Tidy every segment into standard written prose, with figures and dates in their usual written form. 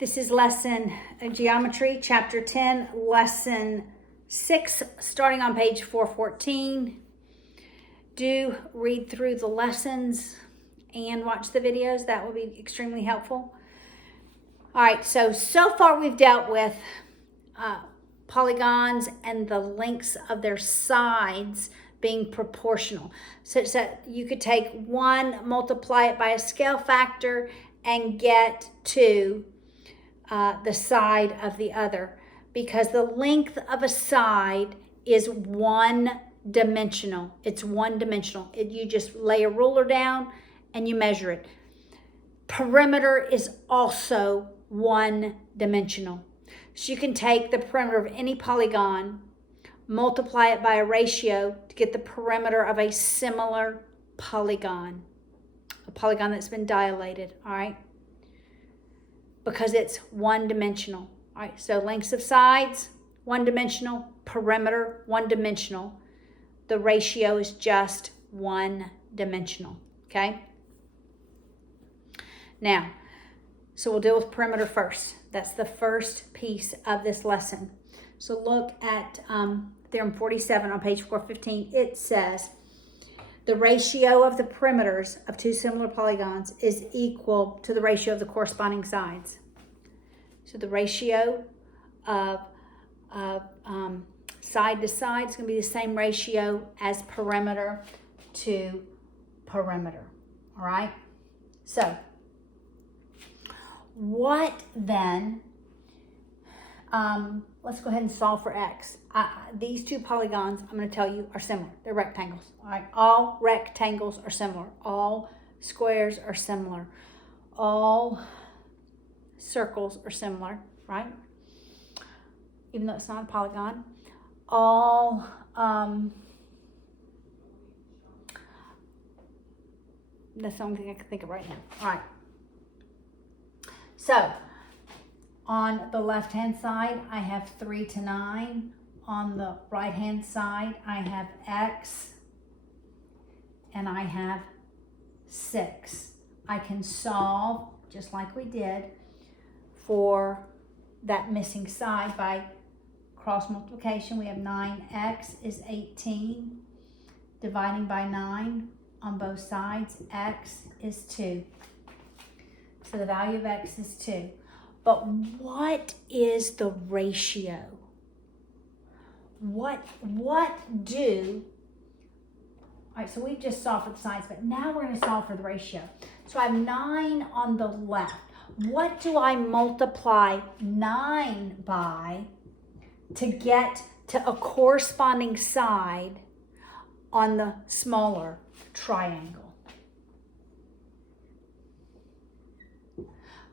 This is lesson geometry, chapter 10, lesson 6, starting on page 414. Do read through the lessons and watch the videos. That will be extremely helpful. All right, so far we've dealt with polygons and the lengths of their sides being proportional, such that you could take one, multiply it by a scale factor, and get to the side of the other, because the length of a side is one dimensional. It's one dimensional. You just lay a ruler down and you measure it. Perimeter is also one dimensional. So you can take the perimeter of any polygon, multiply it by a ratio to get the perimeter of a similar polygon, a polygon that's been dilated, all right? Because it's one dimensional. All right, so lengths of sides, one dimensional, perimeter, one dimensional. The ratio is just one dimensional, okay? Now, so we'll deal with perimeter first. That's the first piece of this lesson. So look at Theorem 47 on page 415. It says, the ratio of the perimeters of two similar polygons is equal to the ratio of the corresponding sides. So the ratio of side to side is going to be the same ratio as perimeter to perimeter. All right? So what then? Let's go ahead and solve for x. These two polygons, I'm going to tell you, are similar. They're rectangles. All right, all rectangles are similar. All squares are similar. All circles are similar, right? Even though it's not a polygon. All that's the only thing I can think of right now. All right. So on the left-hand side, I have 3 to 9. On the right-hand side, I have x, and I have 6. I can solve, just like we did, for that missing side by cross multiplication. We have 9x is 18. Dividing by 9 on both sides, x is 2. So the value of x is 2. But what is the ratio? All right, so we've just solved for the sides, but now we're going to solve for the ratio. So I have 9 on the left. What do I multiply 9 by to get to a corresponding side on the smaller triangle?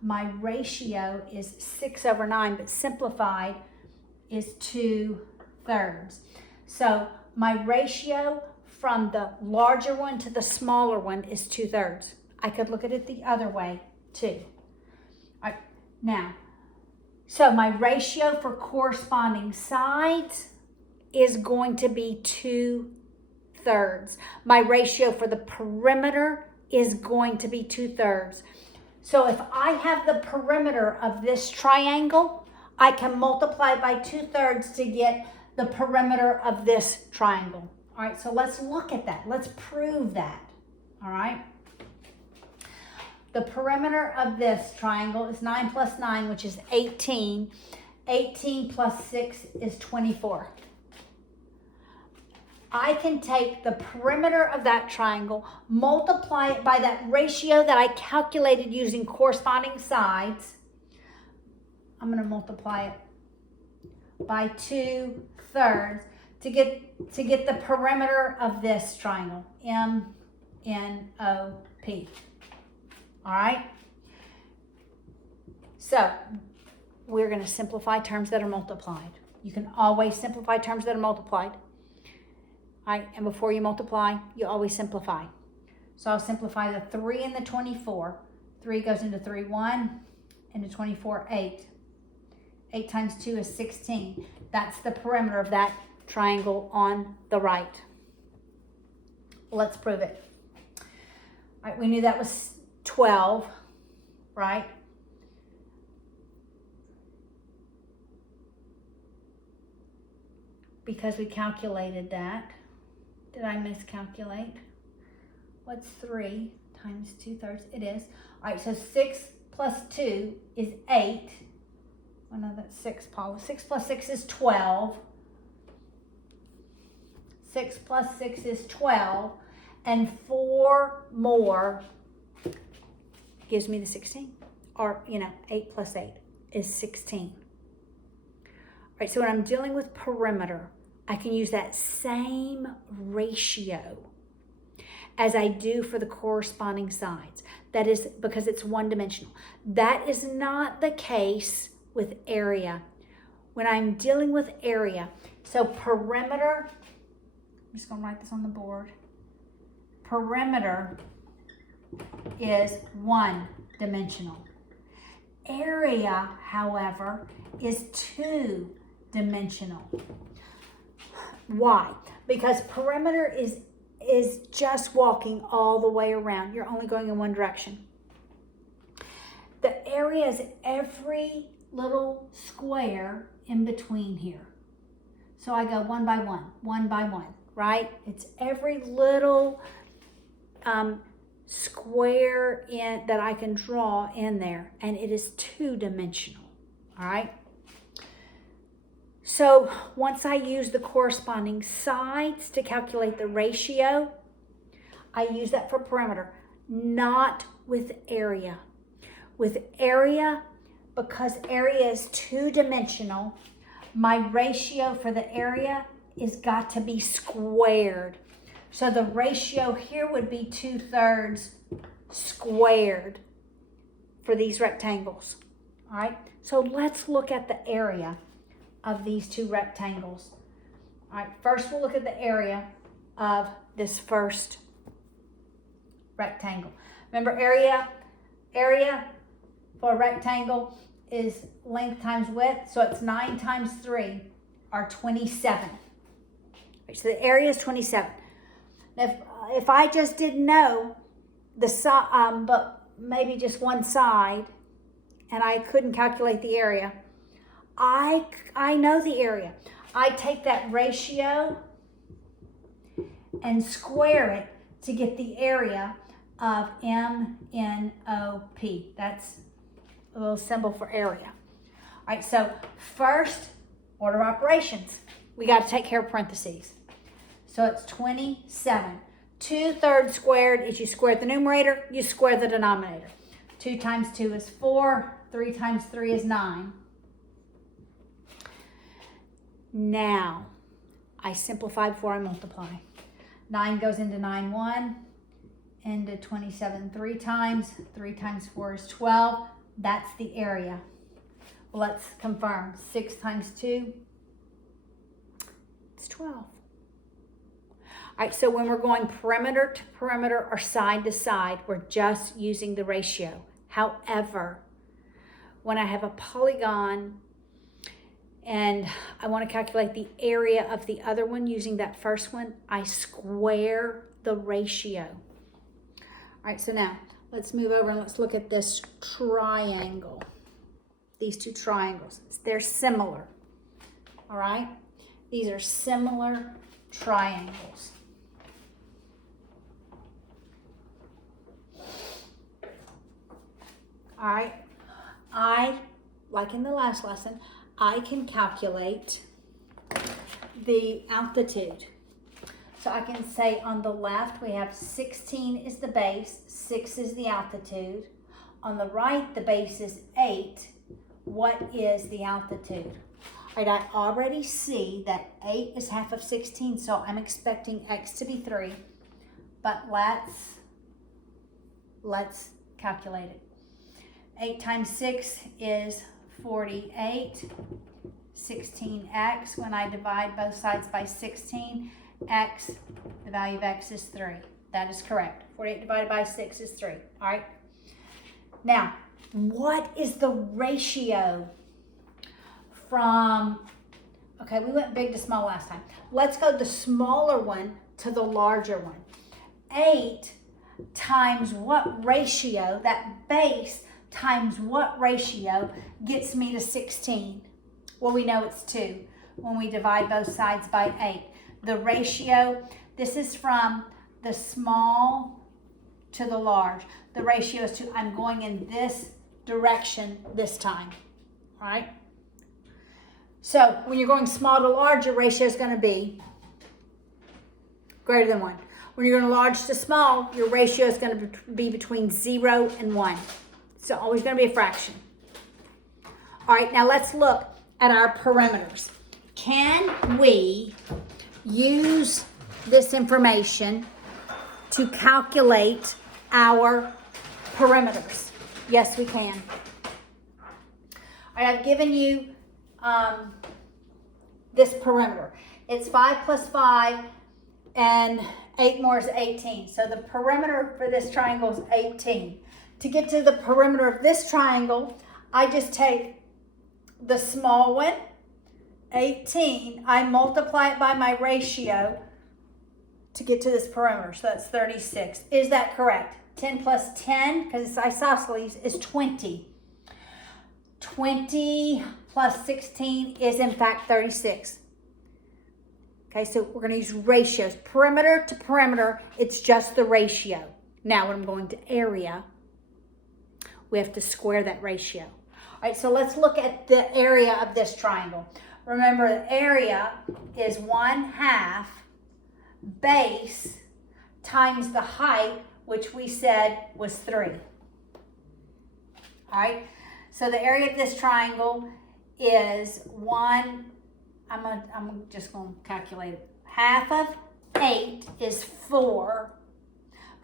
My ratio is 6 over 9, but simplified is 2/3. So my ratio from the larger one to the smaller one is 2/3. I could look at it the other way too. All right, now, so my ratio for corresponding sides is going to be 2/3. My ratio for the perimeter is going to be 2/3. So if I have the perimeter of this triangle, I can multiply by 2/3 to get the perimeter of this triangle. All right, so let's look at that. Let's prove that. All right. The perimeter of this triangle is 9 plus 9, which is 18. 18 plus 6 is 24. I can take the perimeter of that triangle, multiply it by that ratio that I calculated using corresponding sides. I'm going to multiply it by 2/3 to get the perimeter of this triangle, MNOP. All right? So we're going to simplify terms that are multiplied. You can always simplify terms that are multiplied. All right, and before you multiply, you always simplify. So I'll simplify the 3 and the 24. 3 goes into 3, 1, into 24, 8. 8 times 2 is 16. That's the perimeter of that triangle on the right. Let's prove it. All, right, we knew that was 12, right? because we calculated that. Did I miscalculate? What's 3 times 2/3? It is. All right, so 6 plus 2 is 8. Oh no, that's 6, Paula. 6 plus 6 is 12. 6 plus 6 is 12. And 4 more gives me the 16. Or, 8 plus 8 is 16. All right, so when I'm dealing with perimeter, I can use that same ratio as I do for the corresponding sides. That is because it's one-dimensional. That is not the case with area. When I'm dealing with area, so perimeter, I'm just going to write this on the board. Perimeter is one-dimensional. Area, however, is two-dimensional. Why? Because perimeter is just walking all the way around. You're only going in one direction. The area is every little square in between here. So I go one by one, right? It's every little square that I can draw in there, and it is two-dimensional, all right? So once I use the corresponding sides to calculate the ratio, I use that for perimeter, not with area. With area, because area is two-dimensional, my ratio for the area is got to be squared. So the ratio here would be 2/3 squared for these rectangles, all right? So let's look at the area of these two rectangles. All right, first we'll look at the area of this first rectangle. Remember, area for a rectangle is length times width, so it's 9 times 3 are 27. Right, so the area is 27. Now, if I just didn't know the side, but maybe just one side, and I couldn't calculate the area, I know the area. I take that ratio and square it to get the area of MNOP. That's a little symbol for area. All right, so first, order of operations. We got to take care of parentheses. So it's 27. 2/3 squared is you square the numerator, you square the denominator. 2 times 2 is 4. 3 times 3 is 9. Now, I simplify before I multiply. 9 goes into 9 1, into 27 3 times. 3 times 4 is 12. That's the area. Well, let's confirm. 6 times 2, it's 12. All right, so when we're going perimeter to perimeter or side to side, we're just using the ratio. However, when I have a polygon and I want to calculate the area of the other one using that first one, I square the ratio. All right, so now let's move over and let's look at this triangle. These two triangles, they're similar, all right? These are similar triangles. All right, like in the last lesson, I can calculate the altitude. So I can say on the left, we have 16 is the base, 6 is the altitude. On the right, the base is 8. What is the altitude? All right, I already see that 8 is half of 16, so I'm expecting x to be 3. But let's calculate it. 8 times 6 is 48. 16x, when I divide both sides by 16, x, the value of x is 3. That is correct. 48 divided by 6 is 3. All right. Now, what is the ratio from, okay, we went big to small last time. Let's go the smaller one to the larger one. 8 times what ratio, that base times what ratio gets me to 16? Well, we know it's 2. when we divide both sides by 8. The ratio, this is from the small to the large. The ratio is to, I'm going in this direction this time, all right? So when you're going small to large, your ratio is going to be greater than 1. When you're going large to small, your ratio is going to be between 0 and 1. It's always going to be a fraction. All right, now let's look at our perimeters. Can we use this information to calculate our perimeters? Yes, we can. All right, I've given you this perimeter. It's 5 plus 5 and 8 more is 18. So the perimeter for this triangle is 18. To get to the perimeter of this triangle, I just take the small one, 18, I multiply it by my ratio to get to this perimeter. So that's 36. Is that correct? 10 plus 10, because it's isosceles, is 20. 20 plus 16 is in fact 36. Okay, so we're going to use ratios. Perimeter to perimeter, it's just the ratio. Now when I'm going to area, we have to square that ratio. All right, so let's look at the area of this triangle. Remember, the area is 1/2 base times the height, which we said was 3. All right, so the area of this triangle is I'm just going to calculate it. 1/2 of 8 is 4.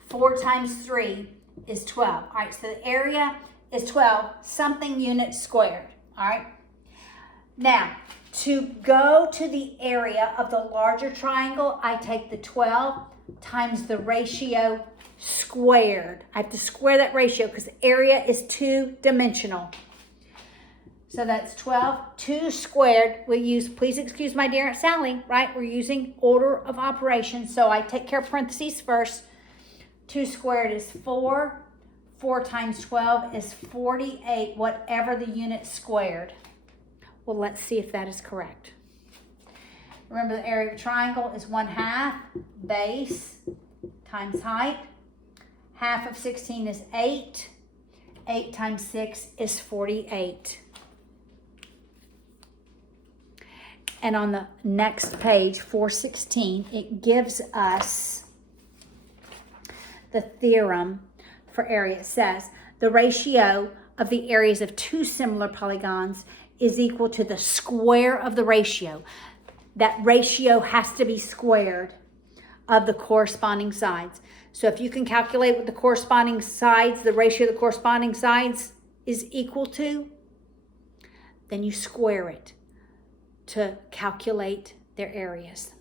4 times 3 is 12. All right, so the area is 12 something units squared. All right. Now, to go to the area of the larger triangle, I take the 12 times the ratio squared. I have to square that ratio because the area is 2-dimensional. So that's 12, 2 squared. We use, please excuse my dear Aunt Sally, right? We're using order of operations. So I take care of parentheses first. 2 squared is 4. 4 times 12 is 48, whatever the unit squared. Well, let's see if that is correct. Remember, the area of a triangle is 1/2 base times height. 1/2 of 16 is 8. 8 times 6 is 48. And on the next page, 416, it gives us the theorem for area. It says the ratio of the areas of 2 similar polygons is equal to the square of the ratio. That ratio has to be squared of the corresponding sides. So if you can calculate what the corresponding sides, the ratio of the corresponding sides is equal to, then you square it to calculate their areas.